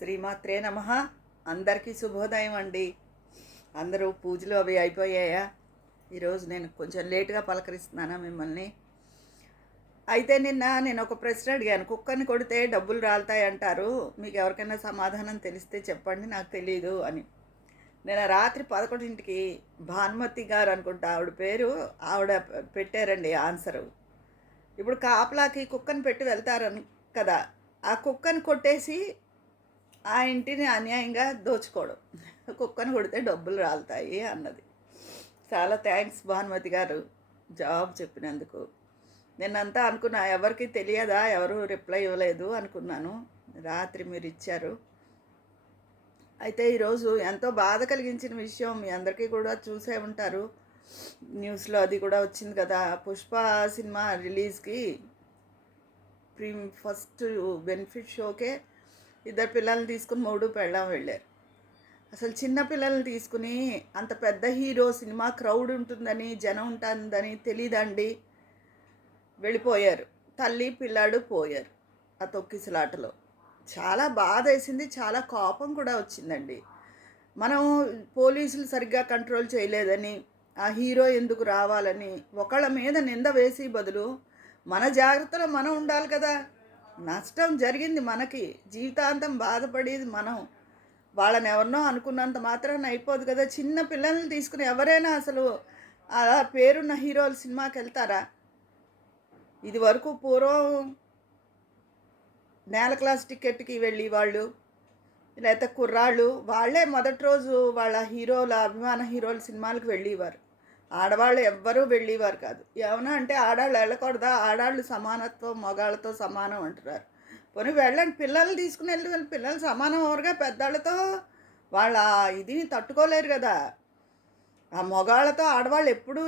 శ్రీమాత్రే నమః. అందరికీ శుభోదయం అండి. అందరూ పూజలు అవి అయిపోయాయా? ఈరోజు నేను కొంచెం లేట్గా పలకరిస్తున్నానా మిమ్మల్ని? అయితే నేను ఒక ప్రశ్న అడిగాను. కుక్కని కొడితే డబ్బులు రాలుతాయి అంటారు. మీకు ఎవరికైనా సమాధానం తెలిస్తే చెప్పండి, నాకు తెలీదు అని. నేను రాత్రి 11కి భానుమతి గారు అనుకుంటా ఆవిడ పేరు, ఆవిడ పెట్టారండి ఆన్సరు. ఇప్పుడు కాపలాకి కుక్కని పెట్టి వెళ్తారని కదా, ఆ కుక్కని కొట్టేసి ఆ ఇంటిని అన్యాయంగా దోచుకోవడం. కుక్కని కొడితే డబ్బులు రాలుతాయి అన్నది. చాలా థ్యాంక్స్ భానుమతి గారు జవాబు చెప్పినందుకు. నేనంతా అనుకున్నా ఎవరికి తెలియదా, ఎవరు రిప్లై ఇవ్వలేదు అనుకున్నాను. రాత్రి మీరు ఇచ్చారు. అయితే ఈరోజు ఎంతో బాధ కలిగించిన విషయం మీ అందరికీ కూడా చూసే ఉంటారు. న్యూస్లో అది కూడా వచ్చింది కదా, పుష్ప సినిమా రిలీజ్కి ఫస్ట్ బెనిఫిట్ షోకే ఇద్దరు పిల్లల్ని తీసుకుని మూడు పెళ్ళాం వెళ్ళారు. అసలు చిన్న పిల్లల్ని తీసుకుని అంత పెద్ద హీరో సినిమా క్రౌడ్ ఉంటుందని, జనం ఉంటుందని తెలీదండి, వెళ్ళిపోయారు. తల్లి పిల్లాడు పోయారు ఆ తొక్కిసలాటలో. చాలా బాధ వేసింది, చాలా కోపం కూడా వచ్చిందండి. మనం పోలీసులు సరిగ్గా కంట్రోల్ చేయలేదని, ఆ హీరో ఎందుకు రావాలని ఒకళ్ళ మీద నింద వేసి బదులు మన జాగ్రత్తలో మనం ఉండాలి కదా. నష్టం జరిగింది మనకి, జీవితాంతం బాధపడేది మనం. వాళ్ళని ఎవరినో అనుకున్నంత మాత్రాన అయిపోదు కదా. చిన్న పిల్లల్ని తీసుకుని ఎవరైనా అసలు అలా పేరున్న హీరోల సినిమాకి వెళ్తారా? ఇది వరకు పూర్వం నేల క్లాస్ టికెట్కి వెళ్ళి వాళ్ళు, లేకపోతే కుర్రాళ్ళు వాళ్ళే మొదటి రోజు వాళ్ళ హీరోల అభిమాన హీరోల సినిమాలకు వెళ్ళేవారు. ఆడవాళ్ళు ఎవ్వరూ వెళ్ళేవారు కాదు. ఏమన్నా అంటే ఆడవాళ్ళు వెళ్ళకూడదా, ఆడవాళ్ళు సమానత్వం మగాళ్ళతో సమానం అంటున్నారు. పోనీ వెళ్ళండి, పిల్లల్ని తీసుకుని వెళ్ళి పిల్లలు సమానం ఎవరుగా పెద్దవాళ్ళతో, వాళ్ళ ఇది తట్టుకోలేరు కదా. ఆ మగాళ్ళతో ఆడవాళ్ళు ఎప్పుడూ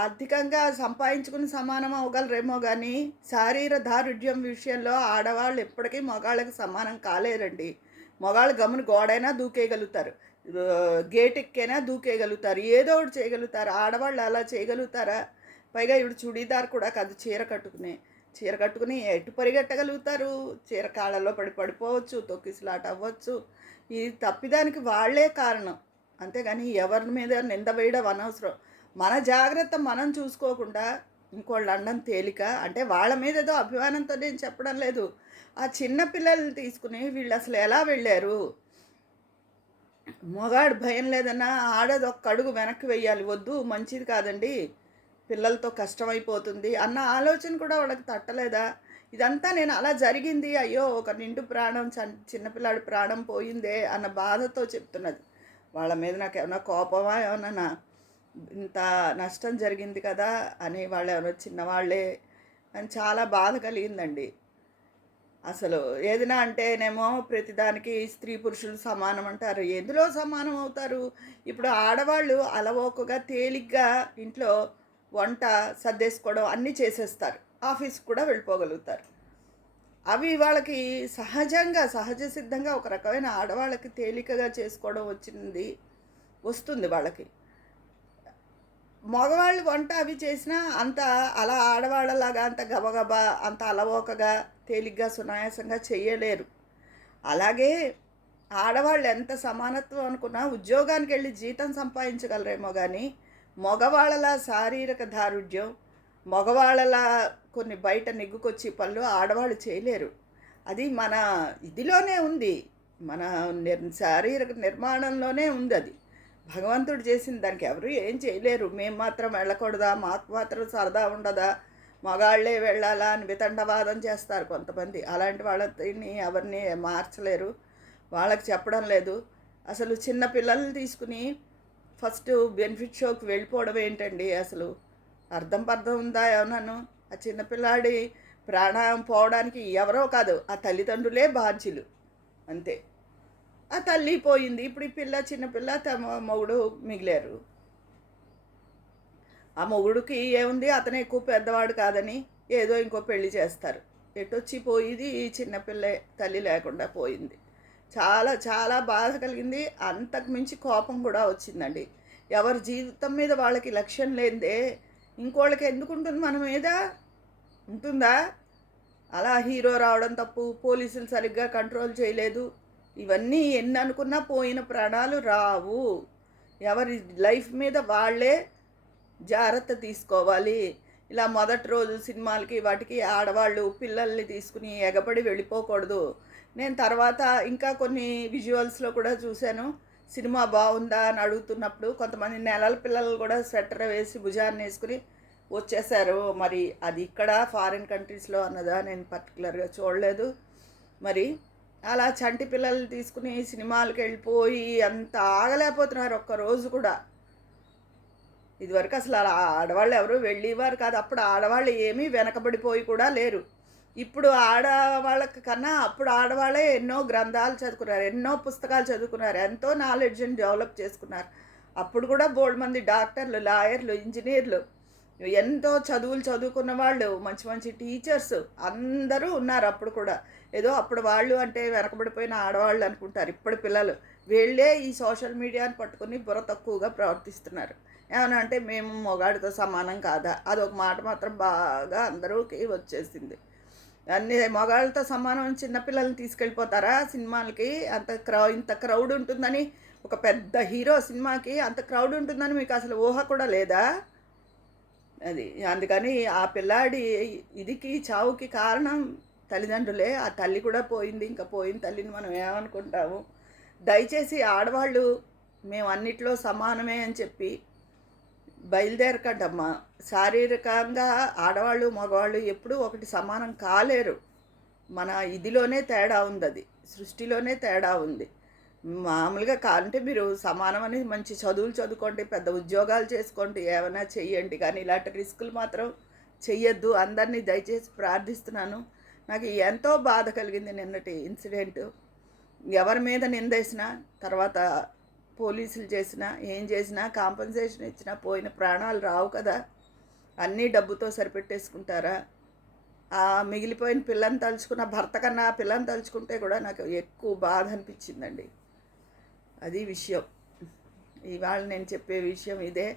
ఆర్థికంగా సంపాదించుకుని సమానం అవ్వగలరేమో కానీ శారీర దారుఢ్యం విషయంలో ఆడవాళ్ళు ఎప్పటికీ మగాళ్ళకి సమానం కాలేరండి. మగాళ్ళు గమ్మున గోడైనా దూకేయగలుగుతారు, గేట్ ఎక్కైనా దూకేయగలుగుతారు, ఏదో ఒకటి చేయగలుగుతారు. ఆడవాళ్ళు అలా చేయగలుగుతారా? పైగా ఇప్పుడు చుడీదార్ కూడా కాదు, చీర కట్టుకుని ఎటు పరిగెట్టగలుగుతారు? చీర కాళ్ళలో పడిపోవచ్చు, తొక్కిసలాట అవ్వచ్చు. ఈ తప్పిదానికి వాళ్ళే కారణం. అంతేగాని ఎవరి మీద నింద వేయడం అనవసరం. మన జాగ్రత్త మనం చూసుకోకుండా ఇంకోళ్ళు అనడం తేలిక. అంటే వాళ్ళ మీద ఏదో అభిమానంతో నేను చెప్పడం లేదు. ఆ చిన్న పిల్లల్ని తీసుకుని వీళ్ళు అసలు ఎలా వెళ్ళారు? మగాడు భయం లేదన్నా ఆడది ఒక్క అడుగు వెనక్కి వెయ్యాలి, వద్దు మంచిది కాదండి, పిల్లలతో కష్టమైపోతుంది అన్న ఆలోచన కూడా వాళ్ళకి తట్టలేదా? ఇదంతా నేను అలా జరిగింది, అయ్యో ఒక నిండు ప్రాణం, చిన్నపిల్లాడి ప్రాణం పోయిందే అన్న బాధతో చెప్తున్నది. వాళ్ళ మీద నాకు ఏమైనా కోపమా, ఏమన్నా ఇంత నష్టం జరిగింది కదా అని, వాళ్ళు ఎవరో చిన్నవాళ్ళే అని చాలా బాధ కలిగిందండి. అసలు ఏదైనా అంటేనేమో ప్రతిదానికి స్త్రీ పురుషులు సమానం అంటారు. ఎందులో సమానం అవుతారు? ఇప్పుడు ఆడవాళ్ళు అలవోకగా తేలిగ్గా ఇంట్లో వంట సర్దేసుకోవడం అన్నీ చేసేస్తారు, ఆఫీస్కి కూడా వెళ్ళిపోగలుగుతారు. అవి వాళ్ళకి సహజంగా సహజ సిద్ధంగా ఒక రకమైన ఆడవాళ్ళకి తేలికగా చేసుకోవడం వస్తుంది వాళ్ళకి. మగవాళ్ళు వంట అవి చేసినా అంత అలా ఆడవాళ్ళలాగా అంత గబగబా అంత అలవోకగా తేలిగ్గా సునాయాసంగా చేయలేరు. అలాగే ఆడవాళ్ళు ఎంత సమానత్వం అనుకున్నా ఉద్యోగానికి వెళ్ళి జీతం సంపాదించగలరేమో కానీ మగవాళ్ళలా శారీరక దారుఢ్యం, మగవాళ్ళలా కొన్ని బయట నెగ్గుకొచ్చి పనులు ఆడవాళ్ళు చేయలేరు. అది మన ఇదిలోనే ఉంది, మన శారీరక నిర్మాణంలోనే ఉంది. అది భగవంతుడు చేసిన దానికి ఎవరు ఏం చేయలేరు. మేము మాత్రం వెళ్ళకూడదా, మాకు మాత్రం సరదా ఉండదా, మగాళ్ళే వెళ్ళాలా అని వితండవాదం చేస్తారు కొంతమంది. అలాంటి వాళ్ళని ఎవరిని మార్చలేరు, వాళ్ళకి చెప్పడం లేదు. అసలు చిన్న పిల్లల్ని తీసుకుని ఫస్ట్ బెనిఫిట్ షోకి వెళ్ళిపోవడం ఏంటండి? అసలు పర్థం ఉందా ఏమన్నాను? ఆ చిన్నపిల్లాడి ప్రాణం పోవడానికి ఎవరో కాదు, ఆ తల్లిదండ్రులే బాధ్యులు, అంతే. ఆ తల్లి పోయింది, ఇప్పుడు ఈ చిన్నపిల్ల తమ మొగుడు మిగిలారు. ఆ మొగుడికి ఏముంది, అతను ఎక్కువ పెద్దవాడు కాదని ఏదో ఇంకో పెళ్లి చేస్తారు. ఎటొచ్చి పోయింది ఈ చిన్నపిల్ల, తల్లి లేకుండా పోయింది. చాలా చాలా బాధ కలిగింది, అంతకు మించి కోపం కూడా వచ్చిందండి. ఎవరి జీవితం మీద వాళ్ళకి లక్ష్యం లేదే ఇంకోళ్ళకి ఎందుకు ఉంటుంది, మన మీద ఉంటుందా? అలా హీరో రావడం తప్పు, పోలీసులు సరిగ్గా కంట్రోల్ చేయలేదు, ఇవన్నీ ఎన్ని అనుకున్నా పోయిన ప్రాణాలు రావు. ఎవరి లైఫ్ మీద వాళ్ళే జాగ్రత్త తీసుకోవాలి. ఇలా మొదటి రోజు సినిమాలకి వాటికి ఆడవాళ్ళు పిల్లల్ని తీసుకుని ఎగబడి వెళ్ళిపోకూడదు. నేను తర్వాత ఇంకా కొన్ని విజువల్స్‌లో కూడా చూశాను. సినిమా బావుందా అని అడుగుతున్నప్పుడు కొంతమంది నెలల పిల్లలు కూడా స్వెటర్ వేసి భుజాన్నేసుకుని వచ్చేసారు. మరి అది ఇక్కడ ఫారిన్ కంట్రీస్‌లో అన్నదా నేను పర్టిక్యులర్‌గా చూడలేదు. మరి అలా చంటి పిల్లల్ని తీసుకుని సినిమాలకెళ్ళిపోయి అంత ఆగలేకపోతున్నారు ఒక్కరోజు కూడా. ఇదివరకు అసలు అలా ఆడవాళ్ళు ఎవరు వెళ్ళేవారు కాదు. అప్పుడు ఆడవాళ్ళు ఏమీ వెనకబడిపోయి కూడా లేరు. ఇప్పుడు ఆడవాళ్ళకి కన్నా అప్పుడు ఆడవాళ్ళే ఎన్నో గ్రంథాలు చదువుకున్నారు, ఎన్నో పుస్తకాలు చదువుకున్నారు, ఎంతో నాలెడ్జ్‌ని డెవలప్ చేసుకున్నారు. అప్పుడు కూడా బోలెడుమంది డాక్టర్లు, లాయర్లు, ఇంజినీర్లు, ఎంతో చదువులు చదువుకున్న వాళ్ళు, మంచి మంచి టీచర్స్ అందరూ ఉన్నారు అప్పుడు కూడా. ఏదో అప్పుడు వాళ్ళు అంటే వెనకబడిపోయిన ఆడవాళ్ళు అనుకుంటారు ఇప్పటి పిల్లలు. వీళ్ళే ఈ సోషల్ మీడియాని పట్టుకొని బుర్ర తక్కువగా ప్రవర్తిస్తున్నారు. ఏమన్నా అంటే మేము మొగాడితో సమానం కాదా? అదొక మాట మాత్రం బాగా అందరికి వచ్చేసింది. అన్ని మగాళ్ళతో సమానం చిన్నపిల్లల్ని తీసుకెళ్ళిపోతారా సినిమాలకి? ఇంత క్రౌడ్ ఉంటుందని, ఒక పెద్ద హీరో సినిమాకి అంత క్రౌడ్ ఉంటుందని మీకు అసలు ఊహ కూడా లేదా? అది అందుకని ఆ పిల్లాడి ఇదికి చావుకి కారణం తల్లిదండ్రులే. ఆ తల్లి కూడా పోయింది. ఇంకా పోయిన తల్లిని మనం ఏమనుకుంటాము? దయచేసి ఆడవాళ్ళు మేము అన్నిట్లో సమానమే అని చెప్పి బయలుదేరకండమ్మా. శారీరకంగా ఆడవాళ్ళు మగవాళ్ళు ఎప్పుడూ ఒకటి సమానం కాలేరు. మన ఇదిలోనే తేడా ఉంది, అది సృష్టిలోనే తేడా ఉంది. మామూలుగా కావాలంటే మీరు సమానమని మంచి చదువులు చదువుకోండి, పెద్ద ఉద్యోగాలు చేసుకోండి, ఏమైనా చెయ్యండి, కానీ ఇలాంటి రిస్కులు మాత్రం చెయ్యొద్దు. అందరినీ దయచేసి ప్రార్థిస్తున్నాను. నాకు ఎంతో బాధ కలిగింది నిన్నటి ఇన్సిడెంటు. ఎవరి మీద నిందేసినా తర్వాత పోలీసులు చేసినా ఏం చేసినా కాంపన్సేషన్ ఇచ్చినా పోయిన ప్రాణాలు రావు కదా. అన్నీ డబ్బుతో సరిపెట్టేసుకుంటారా? ఆ మిగిలిపోయిన పిల్లని తలుచుకున్న భర్త కన్నా పిల్లని తలుచుకుంటే కూడా నాకు ఎక్కువ బాధ అనిపించిందండి. అది విషయం. ఇవాళ నేను చెప్పే విషయం ఇదే.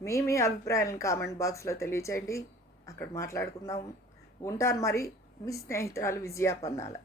మీ అభిప్రాయాలను కామెంట్ బాక్స్లో తెలియచేయండి. అక్కడ మాట్లాడుకుందాం. ఉంటాను మరి. మీ స్నేహితురాలు విజయ పన్నాల.